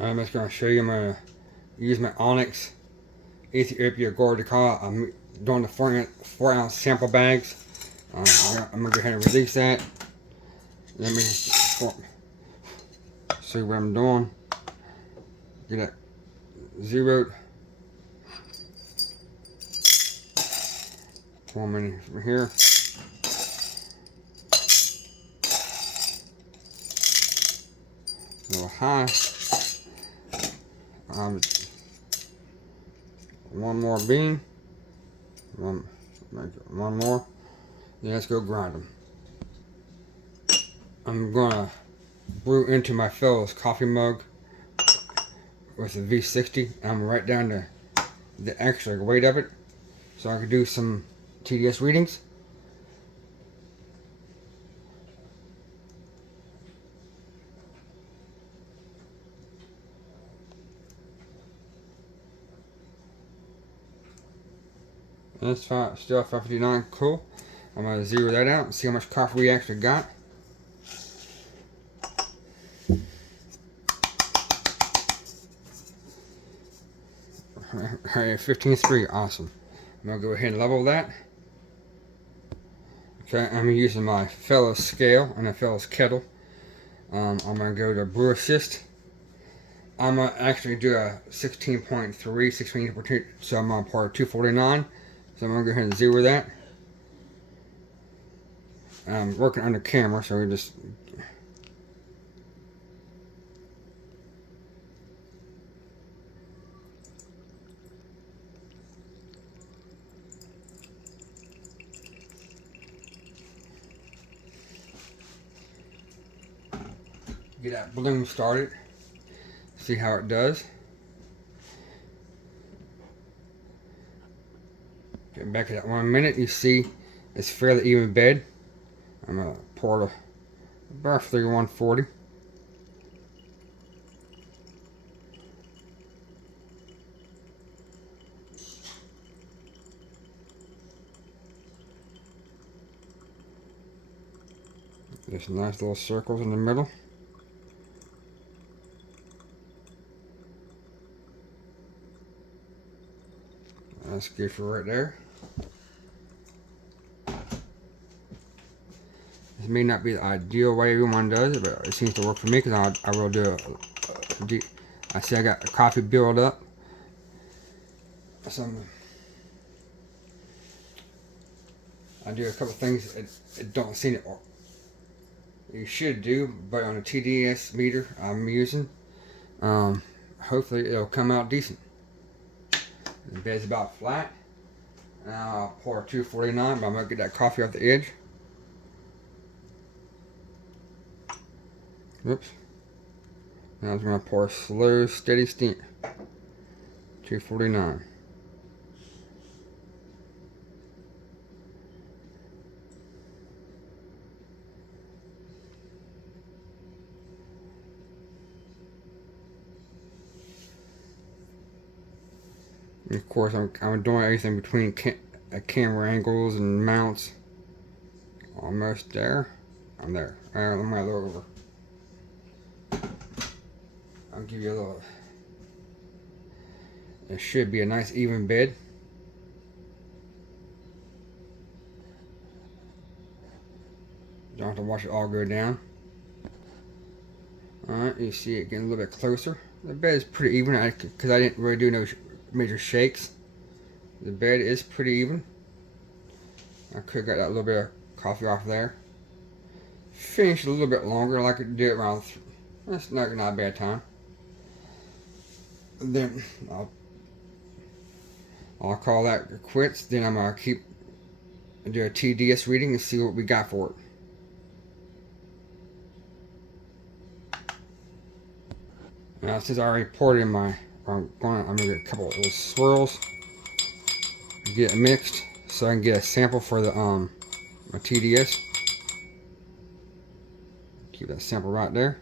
I'm just going to show you. I'm going to use my Onyx Ethiopia Gore Dako. I'm doing the 4 ounce sample bags. I'm going to go ahead and release that. Let me see what I'm doing. Get it zeroed. Pour them in from here. A little high. One more bean. One more. Then let's go grind them. I'm gonna brew into my fellow's coffee mug with a V60. I'm gonna write down the actual weight of it so I can do some TDS readings. And it's still 559. Cool. I'm gonna zero that out and see how much coffee we actually got. Alright, 15.3, awesome. I'm gonna go ahead and level that. Okay, I'm using my Fellows scale and a Fellows kettle. I'm gonna go to brew assist. I'm gonna actually do a 16.3, 16.2, so I'm gonna pour 249. So I'm gonna go ahead and zero that. I'm working under camera, so we just get that bloom started. See how it does. Getting back to that 1 minute, you see it's fairly even bed. I'm gonna pour it about 140. There's nice little circles in the middle. That's good for right there. This may not be the ideal way everyone does it, but it seems to work for me because I will do I see I got a coffee build up. I do a couple things it don't seem to, you should do, but on a TDS meter I'm using, hopefully it'll come out decent. The bed's about flat. Now I'll pour 249, but I'm gonna get that coffee off the edge. Oops. Now I'm gonna pour slow, steady steam. 249. And of course, I'm doing everything between camera angles and mounts. Almost there. I'm there. Alright, I'm gonna look over. I'll give you a little. It should be a nice even bed. Don't have to watch it all go down. Alright, you see it getting a little bit closer. The bed is pretty even because I didn't really do no major shakes. The bed is pretty even. I could have got that little bit of coffee off there. Finish a little bit longer. I like to do it around. That's not a bad time. Then I'll call that quits. Then I'm gonna do a TDS reading and see what we got for it. Now since I already poured in my, I'm gonna get a couple of those swirls, get it mixed so I can get a sample for the my TDS. Keep that sample right there.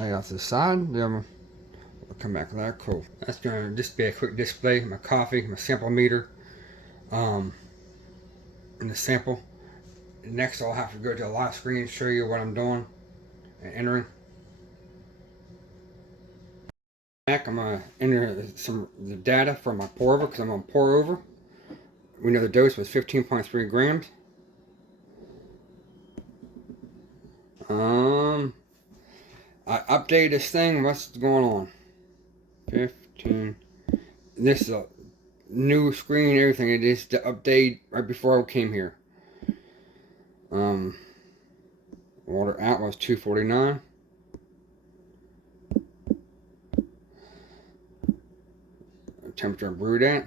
Lay it off to the side. Then we'll come back with that. Cool. That's gonna just be a quick display. My coffee, my sample meter, and the sample. Next, I'll have to go to a live screen and show you what I'm doing and entering. I'm going to enter the data for my pour over because I'm going to pour over. We know the dose was 15.3 grams. I updated this thing. What's going on? 15. This is a new screen and everything. It is the update right before I came here. Water out was 249. Temperature brewed at.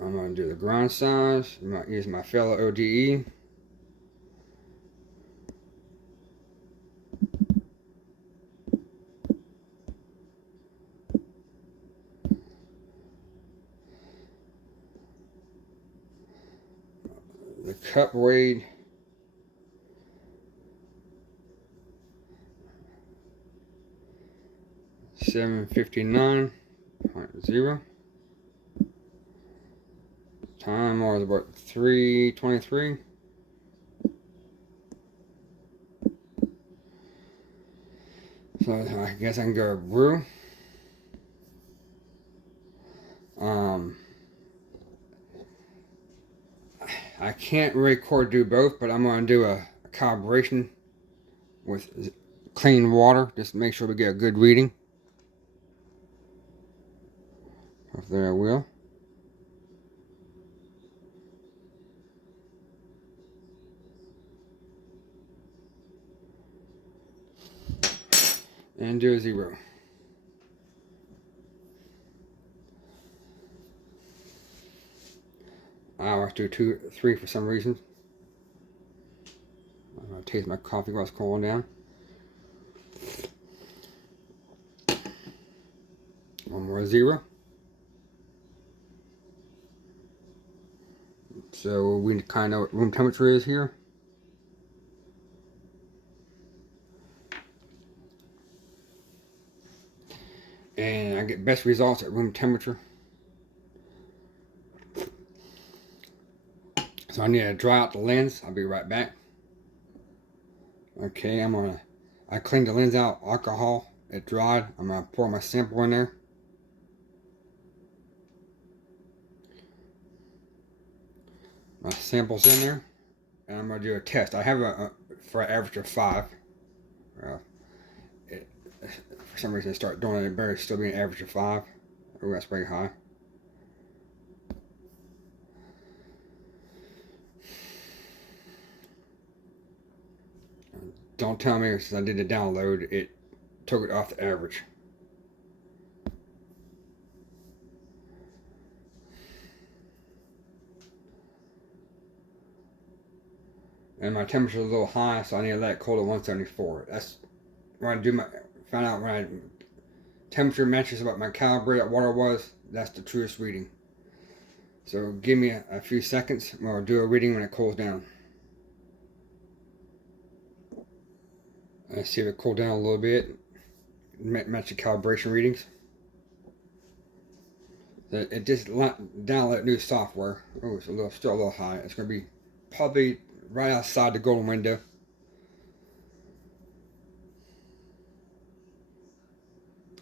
I'm going to do the grind size. I'm going to use my fellow ODE. The cup weighed 759.0. Time was about 3:23. So I guess I can go brew. I can't record do both, but I'm going to do a calibration with clean water just to make sure we get a good reading. If there I will. And do a 0. I always do 2, 3 for some reason. I'm going to taste my coffee while it's cooling down. One more 0. So we kind of know what room temperature is here. And I get best results at room temperature. So I need to dry out the lens. I'll be right back. Okay, I cleaned the lens out, alcohol, it dried. I'm gonna pour my sample in there. My sample's in there, and I'm gonna do a test. I have for an average of 5. For some reason, I start doing it better, still being an average of 5. Oh, that's very high. Don't tell me since I did the download, it took it off the average. And my temperature is a little high, so I need to let it cool to 174. That's when I do find out when I temperature matches what my calibrated water was. That's the truest reading. So give me a few seconds, and I'll do a reading when it cools down. Let's see if it cooled down a little bit. Match the calibration readings. It just downloaded new software. Oh, it's still a little high. It's going to be probably right outside the golden window.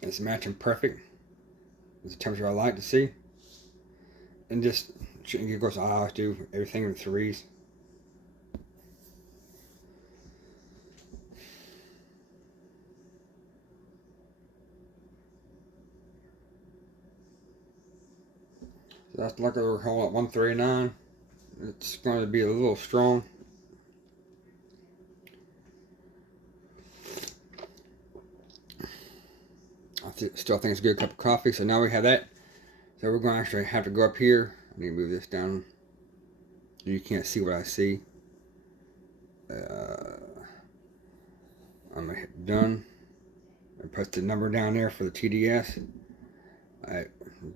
It's matching perfect. It's the temperature I like to see. And just shouldn't get goes. I always do everything in 3s. So that's like we're holding at 139. It's going to be a little strong. I still think it's a good cup of coffee. So now we have that. So we're going to actually have to go up here. I need to move this down. You can't see what I see. I'm going to hit done. And put the number down there for the TDS. I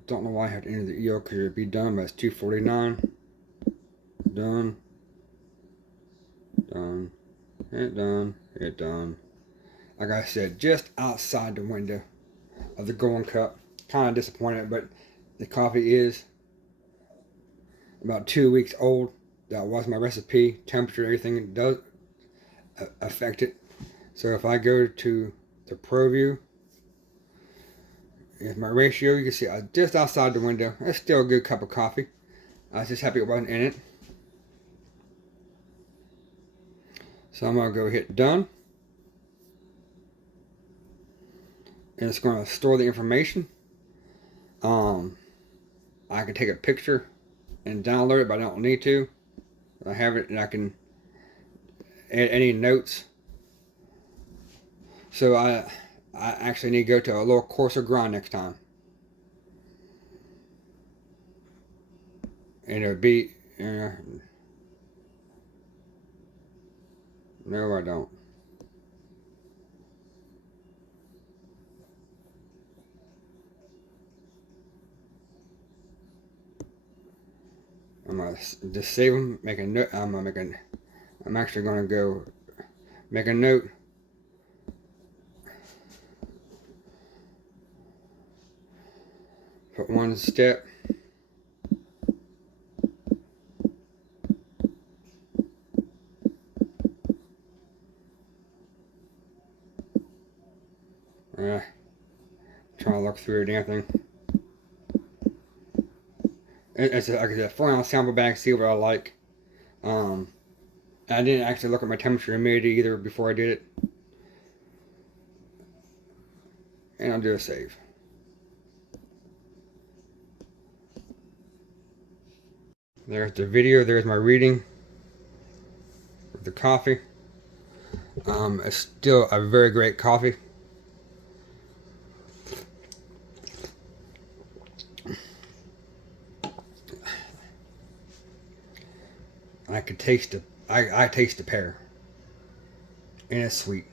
don't know why I have to enter the EO because it'd be done, but it's 249. Done. Done. Hit done. Hit done. Like I said, just outside the window of the golden cup. Kind of disappointed, but the coffee is about 2 weeks old. That was my recipe. Temperature, everything does affect it. So if I go to the Pro View, if my ratio, you can see just outside the window. It's still a good cup of coffee. I was just happy it wasn't in it. So I'm going to go hit done. And it's going to store the information. I can take a picture and download it, but I don't need to. I have it and I can add any notes. So I actually need to go to a little coarser grind next time. And it'll be... no, I don't. I'm gonna just save them, make a note. I'm actually gonna go make a note. Put one step. Trying to look through the damn thing. It's like a 4-ounce sample bag. See what I like. I didn't actually look at my temperature and humidity either before I did it. And I'll do a save. There's the video. There's my reading of the coffee. It's still a very great coffee. I could taste it. I taste the pear, and it's sweet.